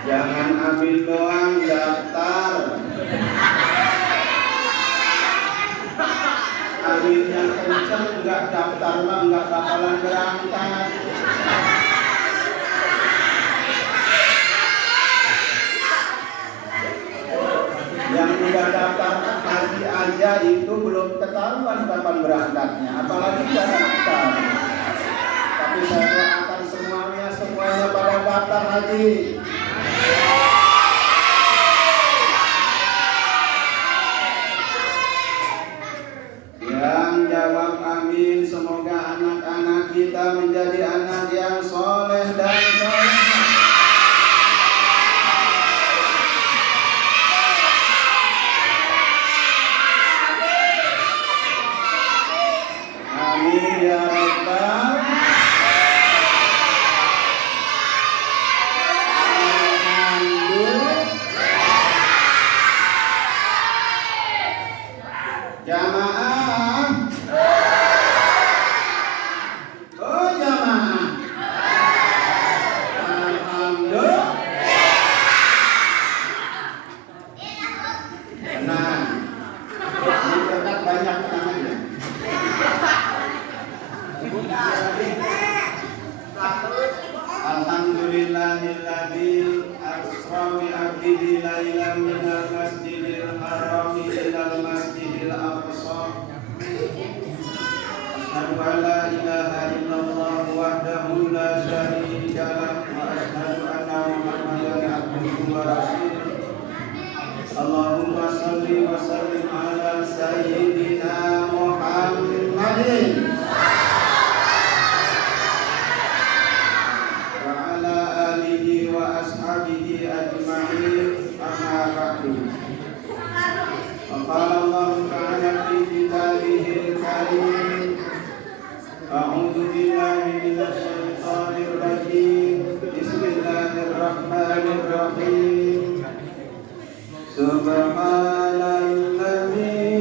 Jangan ambil doang, daftar. Anginnya kenceng, nggak daftar mah nggak bakalan berangkat. Yang udah daftar haji aja itu belum ketahuan kapan berangkatnya, apalagi nggak daftar. Tapi saya doakan semuanya pada daftar haji. Yang jawab amin, semoga anak-anak kita menjadi anak yang soleh dan soleh. Amin ya rabbal alhamdulillah. Jamaah, oh jamaah, alhamdulillah. Tenang, di dekat banyak tangannya. Alhamdulillahilladzi asra bi abdihi lailan minal masjidil haram ilal masjidil aqsa. Asyhadu an la ilaha illallah wahdahu la syarika lah wa asyhadu anna Muhammadan abduhu wa rasuluh. Allahumma shalli wa sallim ala sayyidina Muhammadin ashabihi ajma'in, amma ba'du. Qala Allah ta'ala fi kitabihil karim, a'udzu billahi minasy syaithanir rajim. Bismillahirrahmanirrahim. Subhanalladzi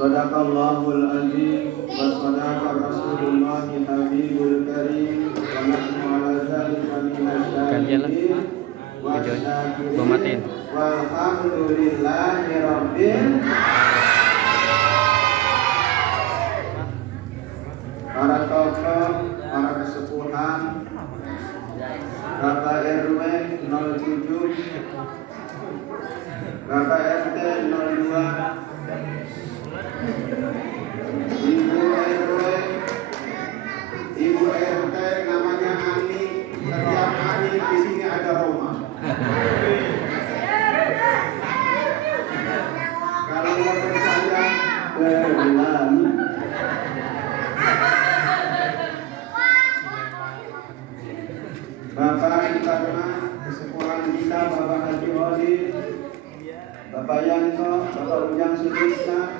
Sadaqallahul azim wa sadaqa rasulullah habibul karim wa nahnu ala dzalika minasyahidin wa syakirin walhamdulillahi rabbil para tokoh, para kesepuhan, Bapak RW 07, Bapak RT 02, Ibu RW, Ibu RT namanya Ani. Setiap hari di sini ada Roma. Kalau mau percaya, berulang. Bapak Ikarna, kesepuhan kita, Bapak Haji Wali, Bapak Yanto, Bapak Ujang Sutisna,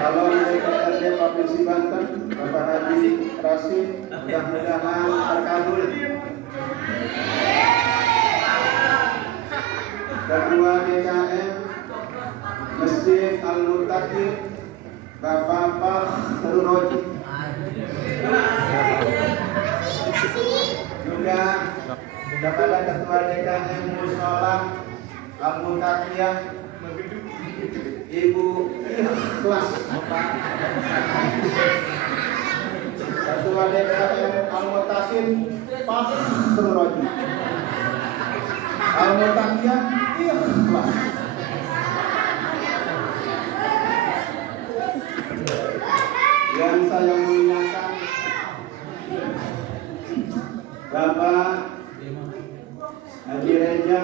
kalau DPRD Provinsi Banten, Bapak Haji Rasid, mudah-mudahan terkabul. Hakim Bapak Teruroji, juga kepada Ketua DKM Musola Al-Mutakiyah Ibu Ikhlas, Ketua DKM Al-Mutasim Pak Teruroji, Al-Mutakiyah Ikhlas. Yang saya muliakan Bapak Haji Reja,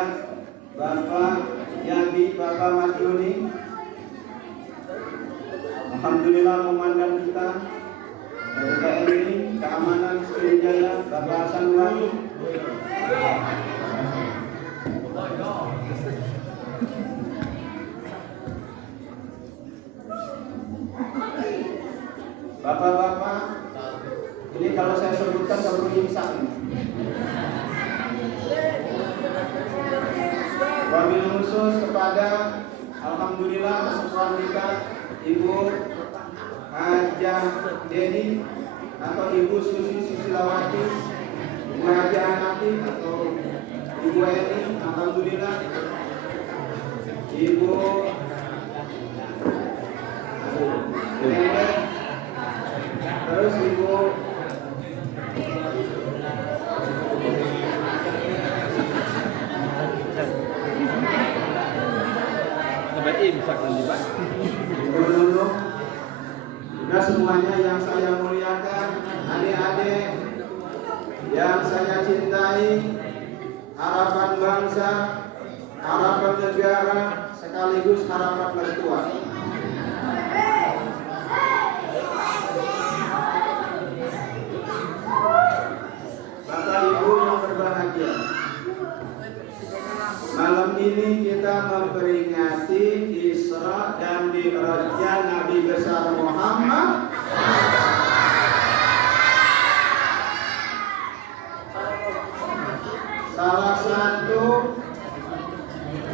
Bapak Yabi, Bapak Madyuni, alhamdulillah komandan kita dari TNI Keamanan Sriwijaya, Bapak Hasan Wahyu, Bapak-bapak, ini kalau saya sebutkan perlu imsak. Wabil khusus kepada alhamdulillah kesepuan kita Ibu Hajah Dedi atau Ibu Susi Susilawati, Ibu Hajah Anati atau Ibu Eni, alhamdulillah. Ibu Nenek, terus Ibu imsak nanti Pak. Dulu juga semuanya yang saya muliakan, adik-adik yang saya cintai, harapan bangsa, harapan negara, sekaligus harapan mertua. Bapak Ibu yang berbahagia, malam ini kita memperingati Isra dan Mi'rajnya Nabi besar Muhammad. Salah satu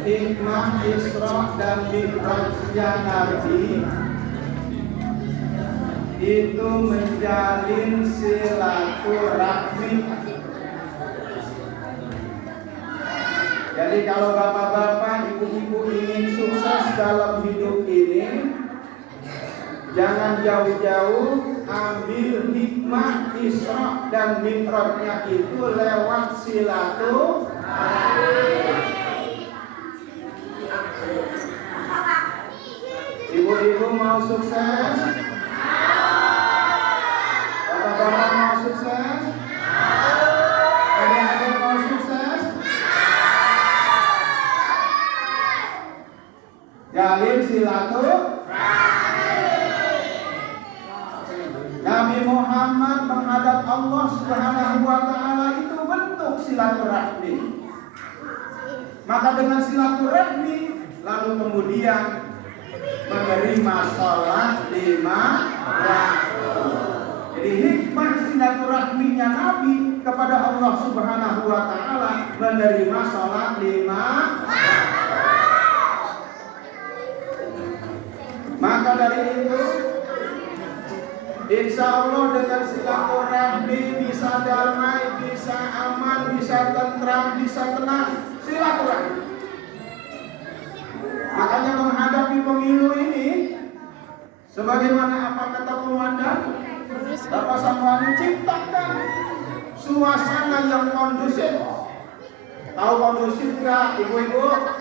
hikmah Isra dan Mi'rajnya Nabi itu menjalin silaturahmi. Jadi kalau bapak-bapak, ibu-ibu ingin sukses dalam hidup ini, jangan jauh-jauh ambil hikmah Isra dan Mi'rajnya itu lewat silaturahmi. Ibu-ibu mau sukses? Bapak-bapak mau sukses? Adik-adik mau sukses? Jalin silaturahmi. Nabi Muhammad menghadap Allah Subhanahu wa taala itu bentuk silaturahmi. Maka dengan silaturahmi lalu kemudian menerima sholat 5 waktu. Jadi hikmah silaturahminya Nabi kepada Allah Subhanahu wa taala menerima sholat 5 waktu. Maka dari itu, insya Allah dengan silaturahmi bisa damai, bisa aman, bisa tentram, bisa tenang. Silaturahmi. Makanya menghadapi pemilu ini, sebagaimana apa kata komandan Bapak Samwani, ciptakan suasana yang kondusif. Tahu kondusif nggak, ibu-ibu?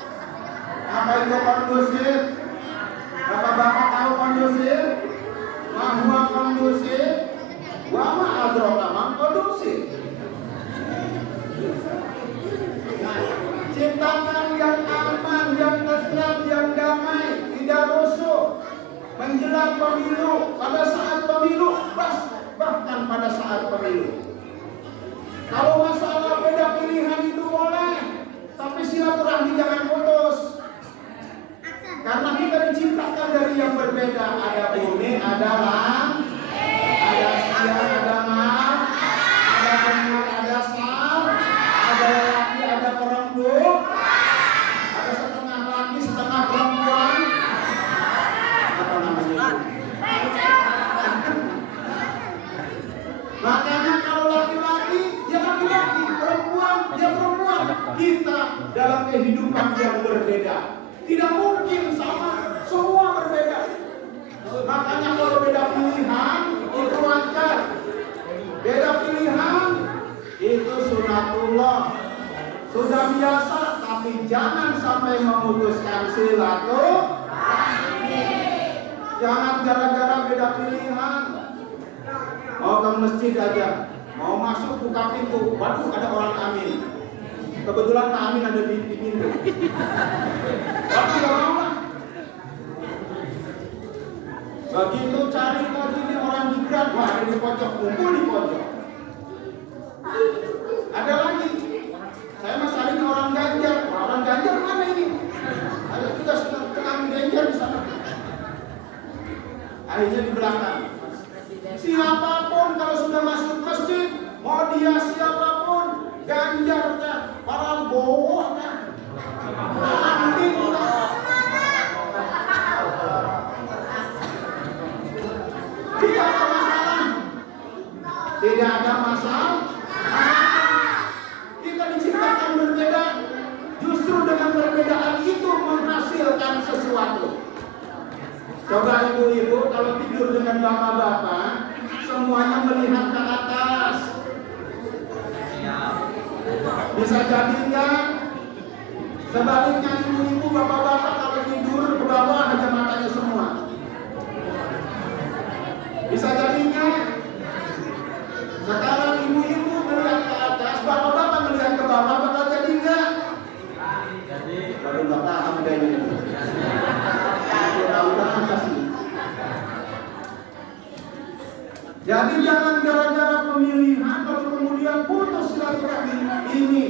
Apa itu kondusif? Bapak-bapak tahu kondusif? Mahwa kondusif, wa ma adraka ma kondusif. Ciptakan yang aman, yang tenang, yang damai, tidak rusuh. Menjelang pemilu, pada saat pemilu, bahkan pada saat pemilu. Kalau masalah beda pilihan itu boleh, tapi silaturahmi jangan putus. Karena kita diciptakan dari yang berbeda. Ada bumi, ada langit, ada siang, ada malam, ada benar, ada salah, ada laki, ada perempuan, ada setengah laki, setengah perempuan. Apa orang yang berbeda. Tidak mungkin sama, semua berbeda. Makanya kalau beda pilihan itu wajar. Beda pilihan itu sunatullah. Sudah biasa, tapi jangan sampai memutuskan silaturahmi. Jangan gara-gara beda pilihan. Mau ke masjid aja, mau masuk buka pintu, waduh ada orang amin. Kebetulan Pak Amin ada di pintu. Waduh gak mau lah. Begitu cari lagi nih orang Gibran, wah ada di pojok, kumpul di pojok. Ada lagi, saya mas cari orang Ganjar, orang Ganjar mana ini? Ada juga tengah Ganjar di sana. Akhirnya di belakang. Siapapun kalau sudah masuk masjid, mau dia siapapun, Ganjarnya, para bawahnya, antingnya. Tidak ada masalah. Tidak ada masalah. Kita diciptakan berbeda. Justru dengan perbedaan itu menghasilkan sesuatu. Coba ibu-ibu kalau tidur dengan bapak-bapak, semuanya melihat ke atas. Bisa jadi enggak? Sebaliknya ibu-ibu, bapak-bapak kalau tidur ke bawah aja matanya semua. Bisa jadinya sekarang ibu-ibu melihat ke atas, bapak-bapak melihat ke bawah, bakal jadi enggak? Jadi baru nggak paham kayaknya. Jadi jangan gara-gara pemilihan lalu kemudian putus silaturahmi. Ini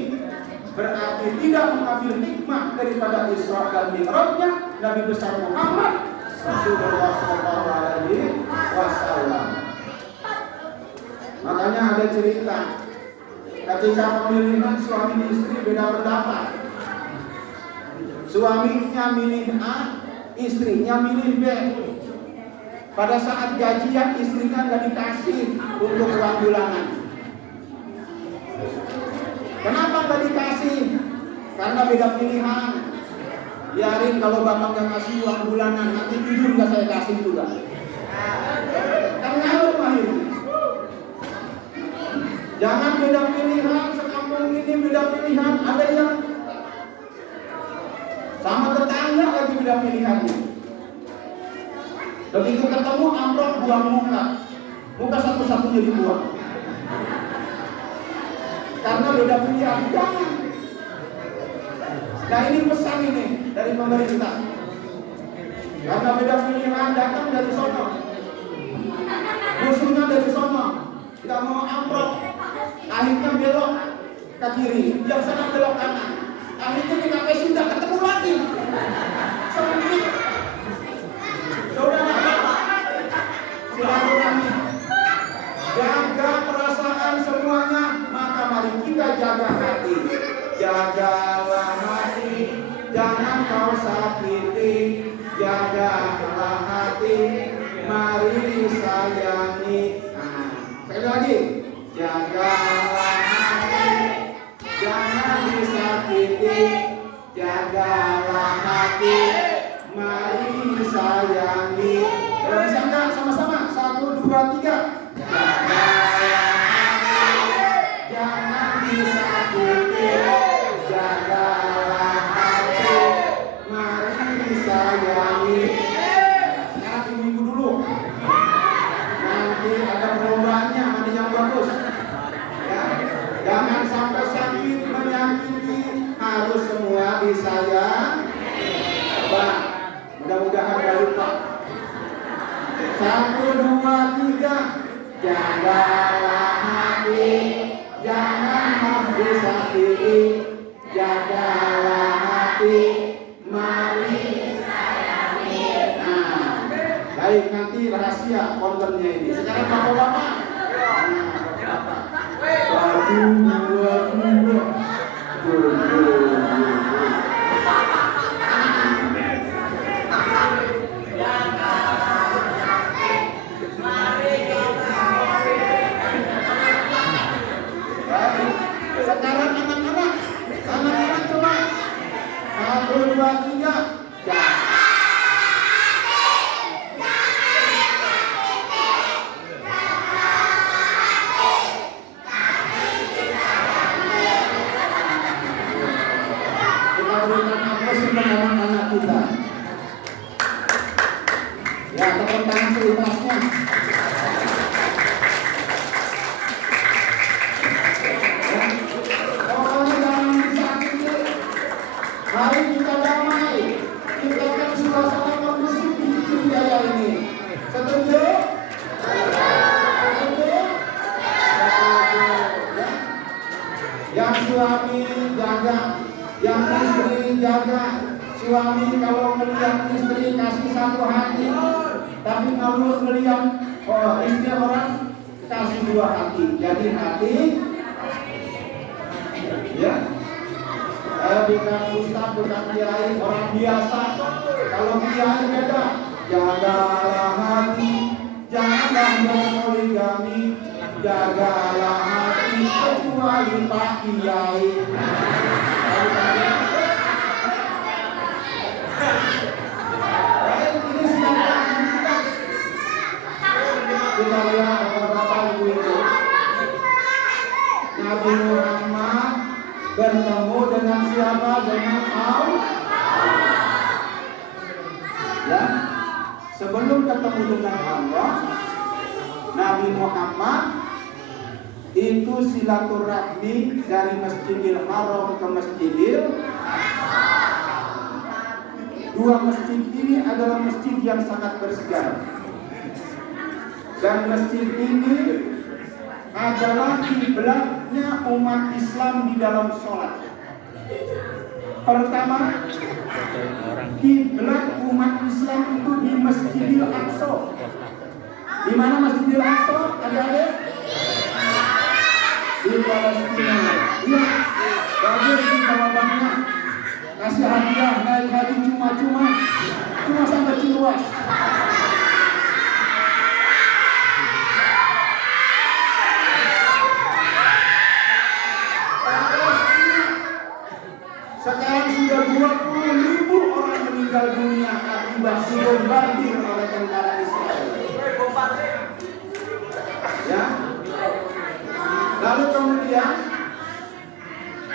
berarti tidak mengambil hikmah daripada Isra dan Mi'rajnya Nabi besar Muhammad Rasulullah SAW. Makanya ada cerita ketika pemilihan suami istri beda pendapat. Suaminya milih A, istrinya milih B. Pada saat gajian istrinya nggak dikasih untuk uang bulanan. Kenapa nggak dikasih? Karena beda pilihan. Biarin kalau bapak nggak kasih uang bulanan, nanti tidur nggak saya kasih juga. Karena ini. Jangan beda pilihan, sekampung ini beda pilihan. Ada yang sama tetangga lagi beda pilihannya. Begitu ketemu amplop buang muka satu-satunya dibuang. Karena beda pilihan. Jangan. Nah ini pesan ini dari pemerintah. Karena beda pilihan datang dari sono, musuhnya dari sono, nggak mau amplop, akhirnya belok ke kiri, yang sana belok kanan. Akhirnya kita sudah ketemu lagi. Sempit. Saudara, silaturahmi. Jaga perasaan semuanya, maka mari kita jaga hati. Jagalah hati, jangan kau sakiti. Jagalah hati, mari sayangi. Sekali lagi, jagalah hati, jangan disakiti. Jagalah hati, mari sayangi. Bisa enggak sama-sama? 1, 2, 3. Jagalah hati, jangan disakiti. Jagalah hati, mari sayangi. Sekarang ibu-ibu dulu. Nanti ada perlombaannya, mana yang bagus. Ya. Jangan sampai sakit menyakiti, harus semua disayang. Coba, mudah-mudahan gak lupa. 1, 2, 3. Jagalah hati, jangan disakiti. Jagalah hati, mari sayangi. Nah, baik, nanti rahasia kontennya ini. Sekarang bapak-bapak. Sekarang anak-anak coba suami jaga, yang istri jaga. Suami kalau melihat istri kasih satu hati, tapi kalau melihat istri orang kasih dua hati. Jadi hati, ya. Bukan ustaz, bukan kiai, orang biasa. Kalau kiai beda, jagalah hati, janganlah berpoligami, jagalah hati kecuali Pak Kiai. Ini siapa? Kita lihat beberapa ibu-ibu. Nabi Muhammad bertemu dengan siapa? Dengan Allah. Ya, sebelum ketemu dengan Allah, Nabi Muhammad itu silaturahmi dari Masjidil Haram ke Masjidil. Dua masjid ini adalah masjid yang sangat bersejarah. Dan masjid ini adalah kiblatnya umat Islam di dalam sholat. Pertama, kiblat umat Islam itu di Masjidil Aqsa. Di mana Masjidil Aqsa? Ada? Di Palestina. Iya, bagus di bawah-bawahnya. Kasih hadiah naik haji cuma sampai Ciluas. Sekarang sudah 20.000 orang meninggal dunia akibat dibombardir oleh tentara Israel. Ya. Lalu kemudian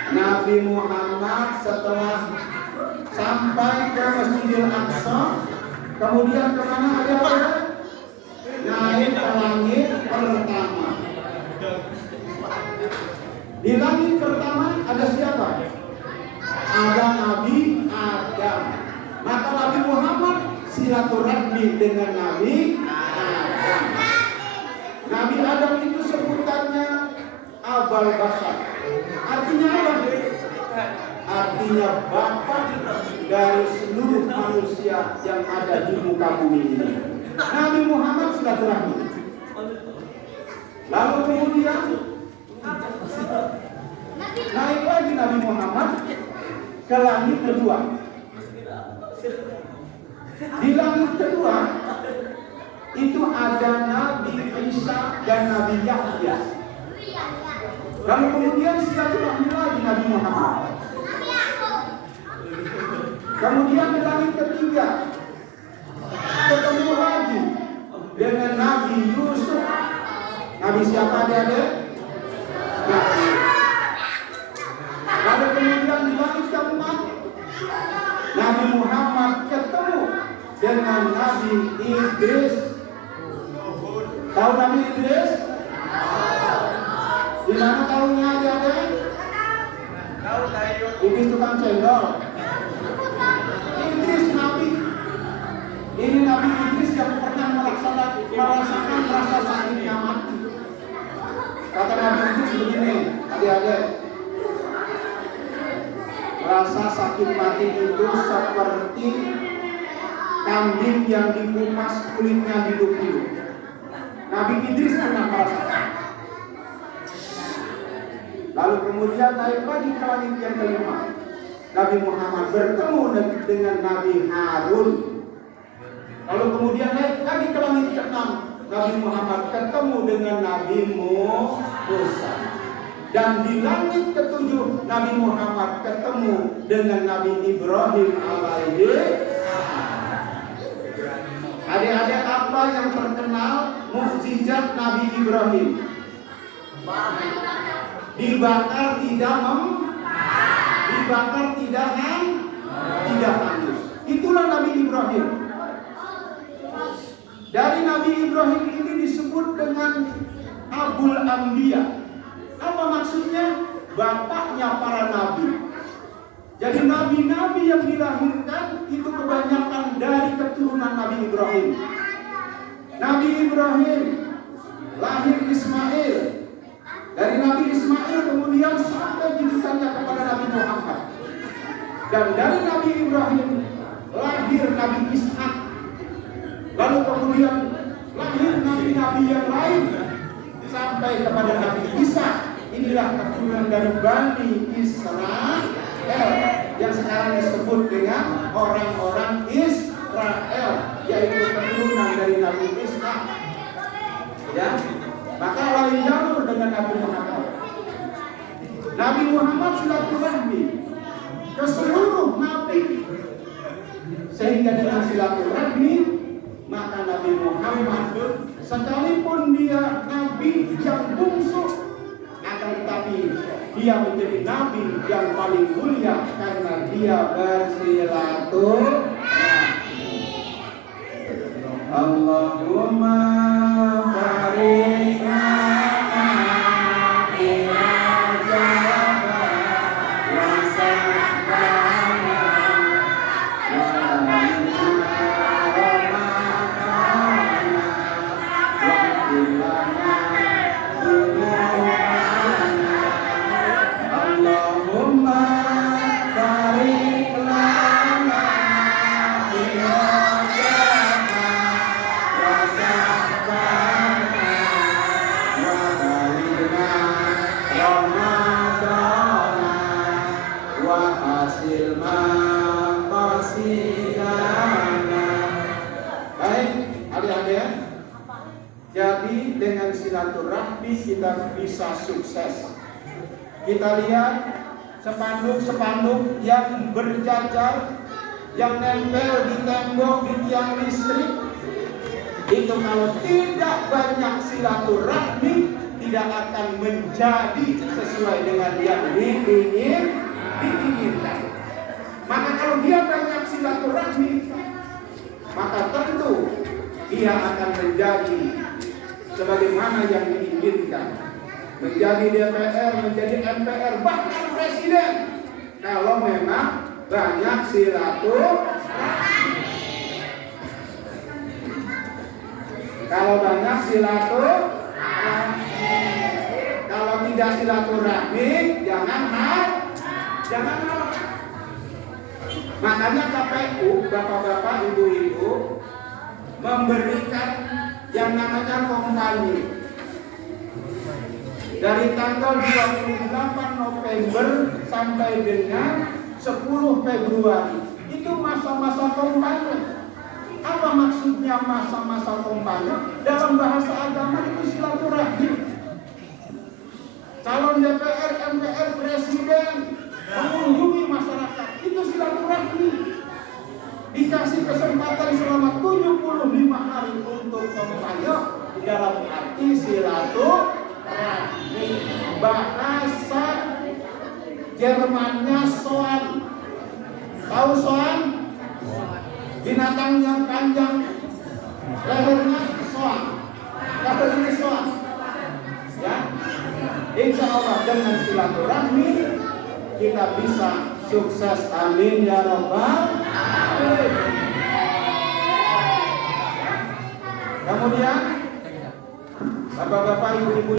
Nabi Muhammad setelah sampai ke Masjidil Aqsa, kemudian kemana ada? Naik ke langit pertama. Di langit pertama ada siapa? Ada Nabi Adam. Maka Nabi Muhammad silaturahmi dengan Nabi Adam. Nabi Adam itu sebutannya Abul Bashar. Artinya apa? Artinya bapak dari seluruh manusia yang ada di muka bumi ini. Nabi Muhammad silaturahmi. Lalu kemudian naik lagi Nabi Muhammad ke langit kedua. Di langit kedua itu ada Nabi Isa dan Nabi Yahya. Lalu kemudian silaturahmi lagi Nabi Muhammad. Kemudian di langit ketiga ketemu lagi dengan Nabi Yusuf. Nabi siapa dia? Lalu kemudian di langit keempat Nabi Muhammad ketemu dengan Nabi Idris. Tahu Nabi Idris? Di mana tahunya dia? Tahu tahu. Idris tukang cendol. Idris Nabi. Ini Nabi Idris yang pernah merasakan rasa sakitnya mati. Kata Nabi Idris begini, adik-adik. Rasa sakit mati itu seperti kambing yang dikupas kulitnya hidup-hidup. Nabi Idris pernah merasakan. Lalu kemudian naik lagi ke langit yang kelima. Nabi Muhammad bertemu dengan Nabi Harun. Lalu kemudian naik lagi ke langit ke-6. Nabi Muhammad ketemu dengan Nabi Musa. Dan di langit ke-7 Nabi Muhammad ketemu dengan Nabi Ibrahim alaihi. Adik-adik, apa yang terkenal mukjizat Nabi Ibrahim? Dibakar tidak hangus. Itulah Nabi Ibrahim. Dari Nabi Ibrahim ini disebut dengan Abul Anbiya. Apa maksudnya? Bapaknya para nabi. Jadi nabi-nabi yang dilahirkan itu kebanyakan dari keturunan Nabi Ibrahim. Nabi Ibrahim lahir Ismail. Dari Nabi Ismail kemudian sampai titisannya kepada Nabi Muhammad. Dan dari Nabi Ibrahim lahir Nabi Ishak. Lalu kemudian lahir nabi-nabi yang lain sampai kepada Nabi Isa. Inilah keturunan dari Bani Israel yang sekarang disebut dengan orang-orang Israel, yaitu keturunan dari Nabi Isa. Ya, maka lain jalur dengan Nabi Muhammad. Nabi Muhammad silaturahmi ke seluruh nabi, sehingga dengan silaturahmi maka Nabi Muhammad sekalipun dia nabi yang bungsu, akan tetapi dia menjadi nabi yang paling mulia karena dia bersilaturahmi. Allahumma barik lana fi Rajab wa Sya'ban wa baligna Ramadan wa qilana dunubana. Allahumma barik lana fi Rajab wa Sya'ban wa baligna Ramadan wa hasil maqasidana. Baik, adik-adik. Jadi dengan silaturahmi kita bisa sukses. Kita lihat spanduk-spanduk yang berjajar, yang nempel di tembok, di tiang listrik. Itu kalau tidak banyak silaturahmi, tidak akan menjadi sesuai dengan yang diinginkan. Maka kalau dia banyak silaturahmi, maka tentu dia akan menjadi sebagaimana yang diinginkan. Menjadi DPR, menjadi MPR, bahkan presiden. Kalau memang banyak silaturahmi. Kalau banyak silaturahmi. Kalau tidak silaturahmi, jangan mau. Makanya KPU, bapak-bapak, ibu-ibu, memberikan yang namanya kampanye dari tanggal 28 November sampai dengan 10 Februari. Itu masa-masa kampanye. Apa maksudnya masa-masa kampanye? Dalam bahasa agama itu silaturahmi. Calon DPR, MPR, presiden mengunjungi masyarakat, itu silaturahmi. Dikasih kesempatan selama 75 hari untuk kampanye dalam arti silaturahmi. Bahasa Jermannya soan. Tahu soan? Binatang yang panjang lehernya soan. Kalau ini soan, ya. Insya Allah dengan silaturahmi kita bisa sukses. Amin ya Rabbal alamin. Kemudian bapak-bapak, ibu-ibu